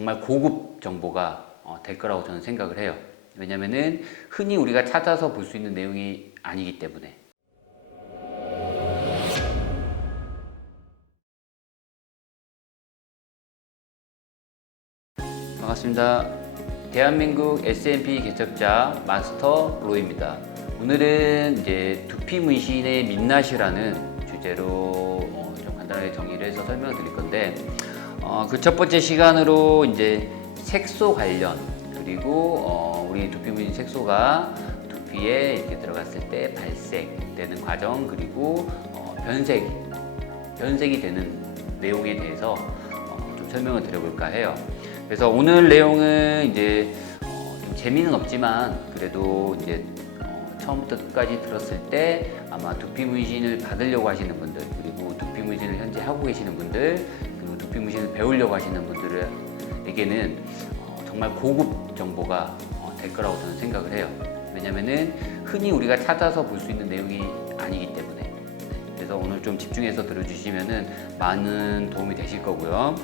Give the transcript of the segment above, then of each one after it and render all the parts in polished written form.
정말 고급 정보가 될 거라고 저는 생각을 해요. 왜냐면은 흔히 우리가 찾아서 볼 수 있는 내용이 아니기 때문에. 반갑습니다. 대한민국 S&P 개척자 마스터 로이입니다. 오늘은 이제 두피 문신의 민낯이라는 주제로 좀 간단하게 정리를 해서 설명을 드릴 건데, 그 첫 번째 시간으로 이제 색소 관련, 그리고 우리 두피 문신 색소가 두피에 이렇게 들어갔을 때 발색되는 과정, 그리고 변색이 되는 내용에 대해서 좀 설명을 드려볼까 해요. 그래서 오늘 내용은 이제 좀 재미는 없지만 그래도 이제 처음부터 끝까지 들었을 때 아마 두피 문신을 받으려고 하시는 분들, 그리고 두피 문신을 현재 하고 계시는 분들, 그리고 두피 문신을 배우려고 하시는 분들에게는 정말 고급 정보가 될 거라고 저는 생각을 해요. 왜냐면은 흔히 우리가 찾아서 볼 수 있는 내용이 아니기 때문에. 그래서 오늘 좀 집중해서 들어주시면은 많은 도움이 되실 거고요.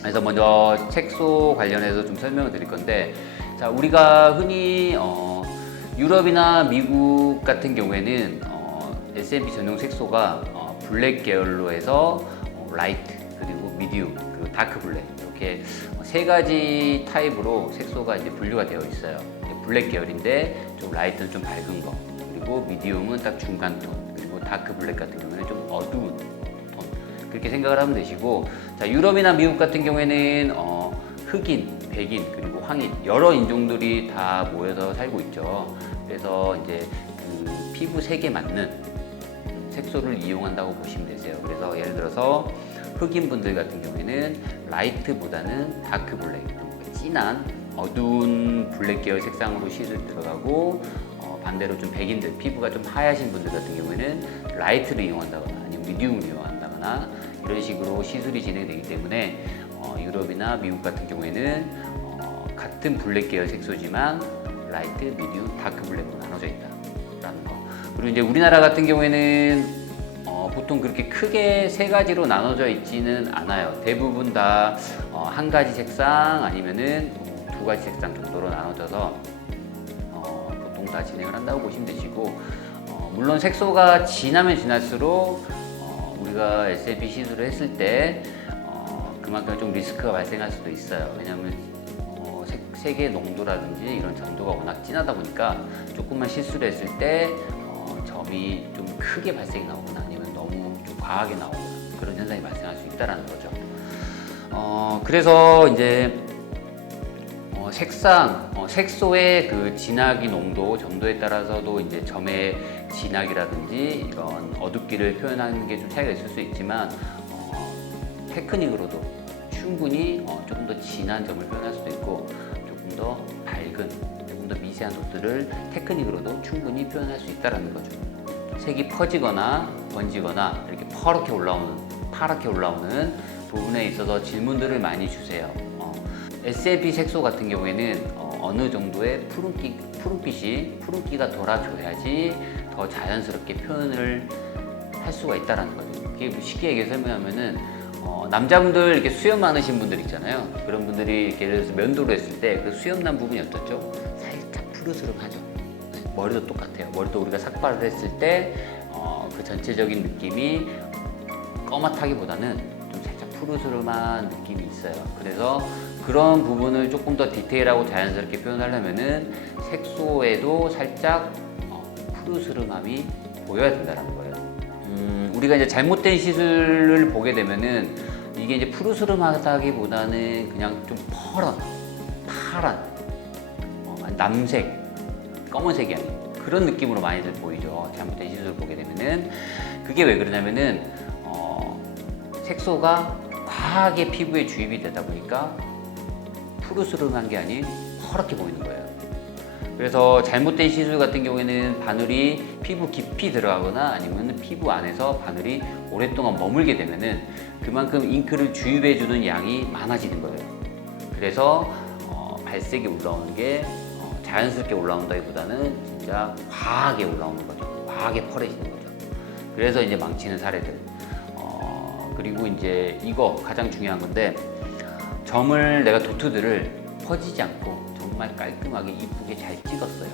그래서 먼저 색소 관련해서 좀 설명을 드릴 건데, 자, 우리가 흔히 유럽이나 미국 같은 경우에는 S&P 전용 색소가 블랙 계열로 해서 라이트, 그리고 미디움, 그리고 다크 블랙, 이렇게 세 가지 타입으로 색소가 이제 분류가 되어 있어요. 블랙 계열인데 좀 라이트는 좀 밝은 거, 그리고 미디움은 딱 중간 톤, 그리고 다크 블랙 같은 경우는 좀 어두운 톤, 그렇게 생각을 하면 되시고, 자, 유럽이나 미국 같은 경우에는 흑인, 백인, 그리고 황인, 여러 인종들이 다 모여서 살고 있죠. 그래서 이제 그 피부 색에 맞는 색소를 이용한다고 보시면 되세요. 그래서 예를 들어서 흑인 분들 같은 경우에는 라이트보다는 다크 블랙, 진한 어두운 블랙 계열 색상으로 시술 들어가고, 반대로 좀 백인들, 피부가 좀 하얗신 분들 같은 경우에는 라이트를 이용한다거나 아니면 미디움을 이용한다거나 이런 식으로 시술이 진행되기 때문에 유럽이나 미국 같은 경우에는 같은 블랙 계열 색소지만 라이트, 미디움, 다크 블랙으로 나눠져 있다라는 거. 그리고 이제 우리나라 같은 경우에는 보통 그렇게 크게 세 가지로 나눠져 있지는 않아요. 대부분 다 한 가지 색상 아니면은 두 가지 색상 정도로 나눠져서 보통 다 진행을 한다고 보시면 되시고, 물론 색소가 진하면 진할수록 우리가 S&P 시술을 했을 때 그만큼 좀 리스크가 발생할 수도 있어요. 왜냐하면 색의 농도라든지 이런 점도가 워낙 진하다 보니까 조금만 실수를 했을 때 점이 좀 크게 발생이 나오거나 아니면 너무 좀 과하게 나오거나 그런 현상이 발생할 수 있다는 거죠. 그래서 이제 색소의 그 진하기 농도, 점도에 따라서도 이제 점의 진하기라든지 이런 어둡기를 표현하는 게 좀 차이가 있을 수 있지만, 테크닉으로도 충분히 조금 더 진한 점을 표현할 수도 있고, 조금 더 밝은, 조금 더 미세한 것들을 테크닉으로도 충분히 표현할 수 있다는 거죠. 색이 퍼지거나 번지거나 이렇게 파랗게 올라오는 부분에 있어서 질문들을 많이 주세요. S&P 색소 같은 경우에는 어느 정도의 푸른기가 돌아줘야지 더 자연스럽게 표현을 할 수가 있다는 거죠. 이게 쉽게 얘기해서 설명하면은 남자분들 이렇게 수염 많으신 분들 있잖아요. 그런 분들이 이렇게 예를 들어서 면도를 했을 때 그 수염 난 부분이 어떻죠? 살짝 푸르스름하죠. 머리도 똑같아요. 머리도 우리가 삭발을 했을 때 그 전체적인 느낌이 검맣다기보다는 좀 살짝 푸르스름한 느낌이 있어요. 그래서 그런 부분을 조금 더 디테일하고 자연스럽게 표현하려면은 색소에도 살짝 푸르스름함이 보여야 된다는 거예요. 우리가 이제 잘못된 시술을 보게 되면은 이게 이제 푸르스름하다기보다는 그냥 좀 파란, 남색, 검은색이 아닌 그런 느낌으로 많이들 보이죠. 잘못된 시술을 보게 되면은. 그게 왜 그러냐면은 색소가 과하게 피부에 주입이 되다 보니까 푸르스름한 게 아닌 퍼렇게 보이는 거예요. 그래서 잘못된 시술 같은 경우에는 바늘이 피부 깊이 들어가거나 아니면 피부 안에서 바늘이 오랫동안 머물게 되면은 그만큼 잉크를 주입해주는 양이 많아지는 거예요. 그래서 발색이 올라오는 게 자연스럽게 올라온다기보다는 진짜 과하게 올라오는 거죠. 과하게 펄해지는 거죠. 그래서 이제 망치는 사례들. 그리고 이제 이거 가장 중요한 건데, 점을 내가 도트들을 퍼지지 않고 정말 깔끔하게 이쁘게 잘 찍었어요.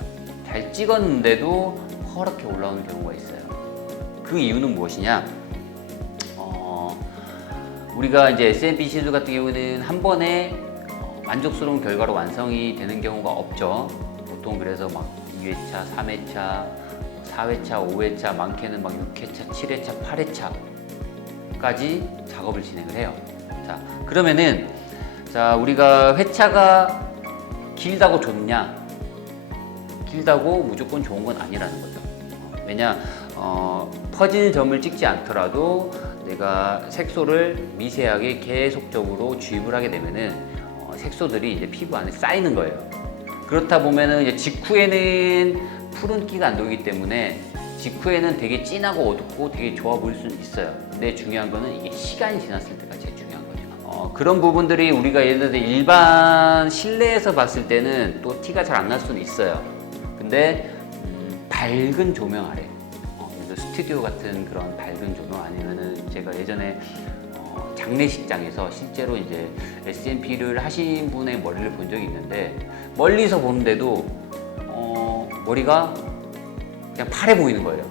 잘 찍었는데도 허옇게 올라오는 경우가 있어요. 그 이유는 무엇이냐? 우리가 이제 SMP 시술 같은 경우는 한 번에 만족스러운 결과로 완성이 되는 경우가 없죠. 보통 그래서 막 2회차, 3회차, 4회차, 5회차, 많게는 막 6회차, 7회차, 8회차까지 작업을 진행을 해요. 자, 그러면은 자, 우리가 회차가 길다고 좋냐? 길다고 무조건 좋은 건 아니라는 거죠. 왜냐, 퍼지는 점을 찍지 않더라도 내가 색소를 미세하게 계속적으로 주입을 하게 되면은 색소들이 이제 피부 안에 쌓이는 거예요. 그렇다 보면은 이제 직후에는 푸른기가 안 돌기 때문에 직후에는 되게 진하고 어둡고 되게 좋아 보일 수는 있어요. 근데 중요한 거는 이게 시간이 지났을 때가 제일 중요한 거죠. 그런 부분들이 우리가 예를 들어 일반 실내에서 봤을 때는 또 티가 잘 안 날 수는 있어요. 근데 밝은 조명 아래, 스튜디오 같은 그런 밝은 조명 아니면은 제가 예전에 장례식장에서 실제로 이제 SMP를 하신 분의 머리를 본 적이 있는데 멀리서 보는데도 머리가 그냥 파래 보이는 거예요.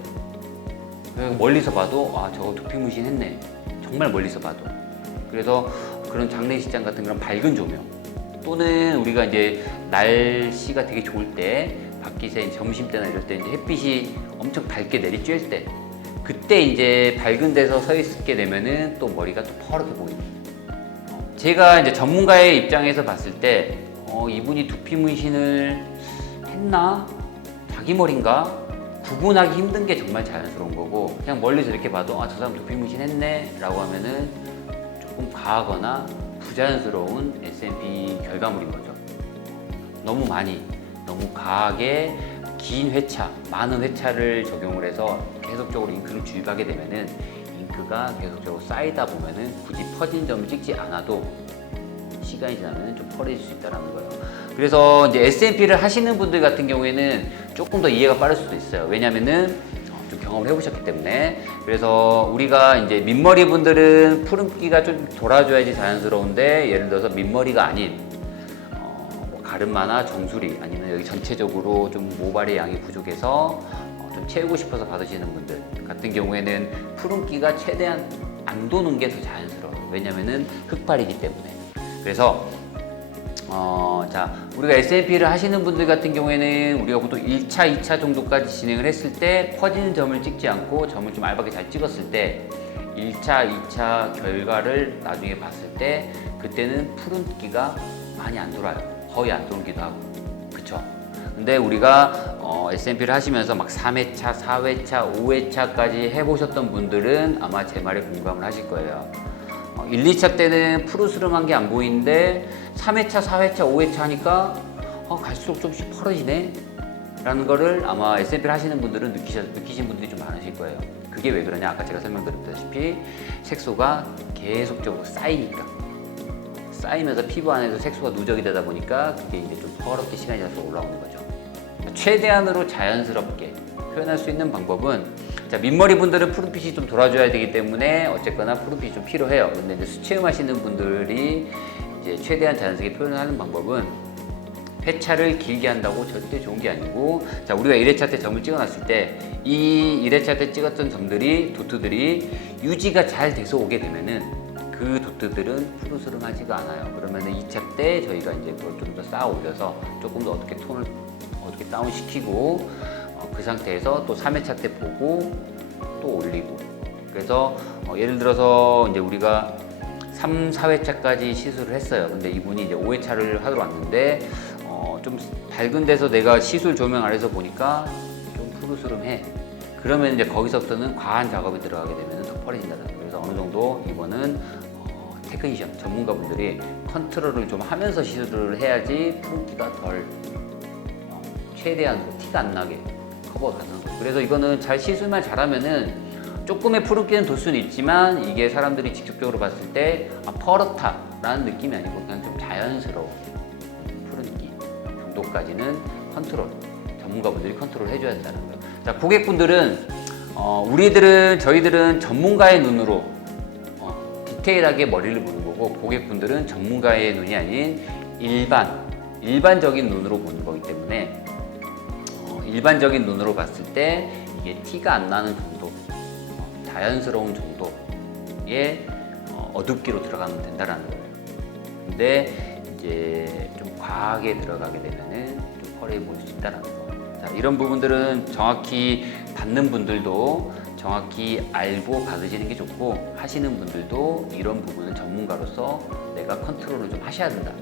멀리서 봐도 아, 저거 두피 문신했네. 정말 멀리서 봐도. 그래서 그런 장례식장 같은 그런 밝은 조명 또는 우리가 이제 날씨가 되게 좋을 때 밖에서 점심때나 이럴 때 이제 햇빛이 엄청 밝게 내리쬐을 때 그때 이제 밝은 데서 서 있게 되면은 또 머리가 또 퍼렇게 보이는. 제가 이제 전문가의 입장에서 봤을 때 이분이 두피 문신을 했나? 자기 머리인가? 구분하기 힘든 게 정말 자연스러운 거고 그냥 멀리서 이렇게 봐도 아, 저 사람 두피 문신 했네 라고 하면은 조금 과하거나 부자연스러운 SMP 결과물인 거죠. 너무 많이 너무 과하게 긴 회차, 많은 회차를 적용을 해서 계속적으로 잉크를 주입하게 되면은 잉크가 계속적으로 쌓이다 보면은 굳이 퍼진 점을 찍지 않아도 시간이 지나면 좀 펄해질 수 있다는 거예요. 그래서 이제 SMP를 하시는 분들 같은 경우에는 조금 더 이해가 빠를 수도 있어요. 왜냐면은 좀 경험을 해보셨기 때문에. 그래서 우리가 이제 민머리 분들은 푸른기가 좀 돌아줘야지 자연스러운데 예를 들어서 민머리가 아닌 가르마나 정수리 아니면 여기 전체적으로 좀 모발의 양이 부족해서 좀 채우고 싶어서 받으시는 분들 같은 경우에는 푸른기가 최대한 안 도는 게 더 자연스러워요. 왜냐면은 흑발이기 때문에. 그래서 자, 우리가 SMP를 하시는 분들 같은 경우에는 우리가 보통 1차, 2차 정도까지 진행을 했을 때 퍼지는 점을 찍지 않고 점을 좀 얇게 잘 찍었을 때 1차, 2차 결과를 나중에 봤을 때 그때는 푸른기가 많이 안 돌아요. 거의 안 돌기도 하고, 그쵸? 근데 우리가 SMP를 하시면서 막 3회차, 4회차, 5회차까지 해보셨던 분들은 아마 제 말에 공감을 하실 거예요. 1, 2차 때는 푸르스름한 게 안 보이는데 3회차, 4회차, 5회차 하니까 갈수록 조금씩 펄어지네 라는 거를 아마 SMP를 하시는 분들은 느끼신 분들이 좀 많으실 거예요. 그게 왜 그러냐? 아까 제가 설명드렸다시피 색소가 계속적으로 쌓이면서 피부 안에서 색소가 누적이 되다 보니까 그게 이제 좀 퍼렇게 시간이 지나서 올라오는 거죠. 최대한으로 자연스럽게 표현할 수 있는 방법은 자, 민머리 분들은 푸른빛이 좀 돌아줘야 되기 때문에 어쨌거나 푸른빛이 좀 필요해요. 근데 이제 수채음 하시는 분들이 이제 최대한 자연스럽게 표현을 하는 방법은 회차를 길게 한다고 절대 좋은 게 아니고 자, 우리가 1회차 때 점을 찍어놨을 때 이 1회차 때 찍었던 점들이 도트들이 유지가 잘 돼서 오게 되면은 그 도트들은 푸르스름하지가 않아요. 그러면은 2차 때 저희가 이제 그걸 좀 더 쌓아 올려서 조금 더 어떻게 톤을 어떻게 다운 시키고 그 상태에서 또 3회차 때 보고 또 올리고 그래서 예를 들어서 이제 우리가 3, 4회차까지 시술을 했어요. 근데 이분이 이제 5회차를 하러 왔는데 좀 밝은 데서 내가 시술 조명 아래서 보니까 좀 푸르스름해. 그러면 이제 거기서부터는 과한 작업이 들어가게 되면 더 펄해진다는 거예요. 그래서 어느 정도 이거는 테크니션, 전문가분들이 컨트롤을 좀 하면서 시술을 해야지 푸른기가 덜 최대한으로 티가 안 나게 커버가 가능한 거예요. 그래서 이거는 잘 시술만 잘하면은 조금의 푸른기는 돌 수는 있지만 이게 사람들이 직접적으로 봤을 때 퍼렇다라는 느낌이 아니고 그냥 좀 자연스러운 푸른기 정도까지는 컨트롤, 전문가분들이 컨트롤 해줘야 된다는 거예요. 자, 고객분들은 저희들은 전문가의 눈으로 디테일하게 머리를 보는 거고 되고 고객분들은 전문가의 눈이 아닌 일반적인 눈으로 보는 거기 때문에 일반적인 눈으로 봤을 때 이게 티가 안 나는 정도, 자연스러운 정도의 어둡기로 들어가면 된다라는 거예요. 근데 이제 좀 과하게 들어가게 되면은 좀 화려해 보일 수 있다라는 거. 자, 이런 부분들은 정확히 받는 분들도 정확히 알고 받으시는 게 좋고, 하시는 분들도 이런 부분은 전문가로서 내가 컨트롤을 좀 하셔야 된다.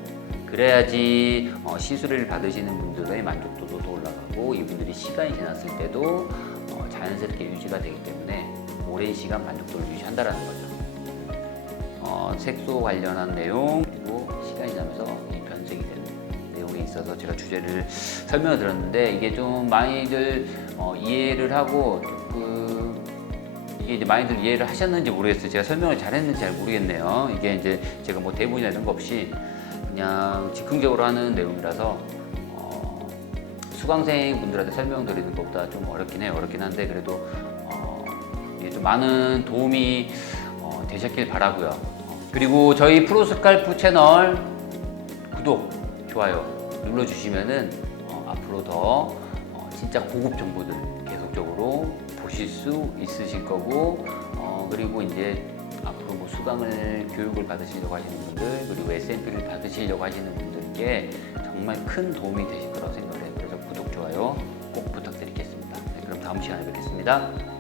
그래야지 시술을 받으시는 분들의 만족도도 더 올라가고, 이분들이 시간이 지났을 때도 자연스럽게 유지가 되기 때문에 오랜 시간 만족도를 유지한다라는 거죠. 색소 관련한 내용, 그리고 시간이 지나면서 이 변색이 되는 내용에 있어서 제가 주제를 설명을 드렸는데, 이게 좀 많이들 이해를 하고 이게 이제 많이들 이해를 하셨는지 모르겠어요. 제가 설명을 잘했는지 잘 모르겠네요. 이게 이제 제가 뭐 대본이나 이런 거 없이 그냥 즉흥적으로 하는 내용이라서 수강생 분들한테 설명드리는 것보다 좀 어렵긴 해요. 어렵긴 한데 그래도 이게 좀 많은 도움이 되셨길 바라고요. 그리고 저희 프로스칼프 채널 구독, 좋아요 눌러주시면은 앞으로 더 진짜 고급 정보들 계속적으로 보실 수 있으실 거고, 그리고 이제 앞으로 뭐 수강을 교육을 받으시려고 하시는 분들, 그리고 SNP를 받으시려고 하시는 분들께 정말 큰 도움이 되실 거라고 생각을 해요. 그래서 구독, 좋아요 꼭 부탁드리겠습니다. 네, 그럼 다음 시간에 뵙겠습니다.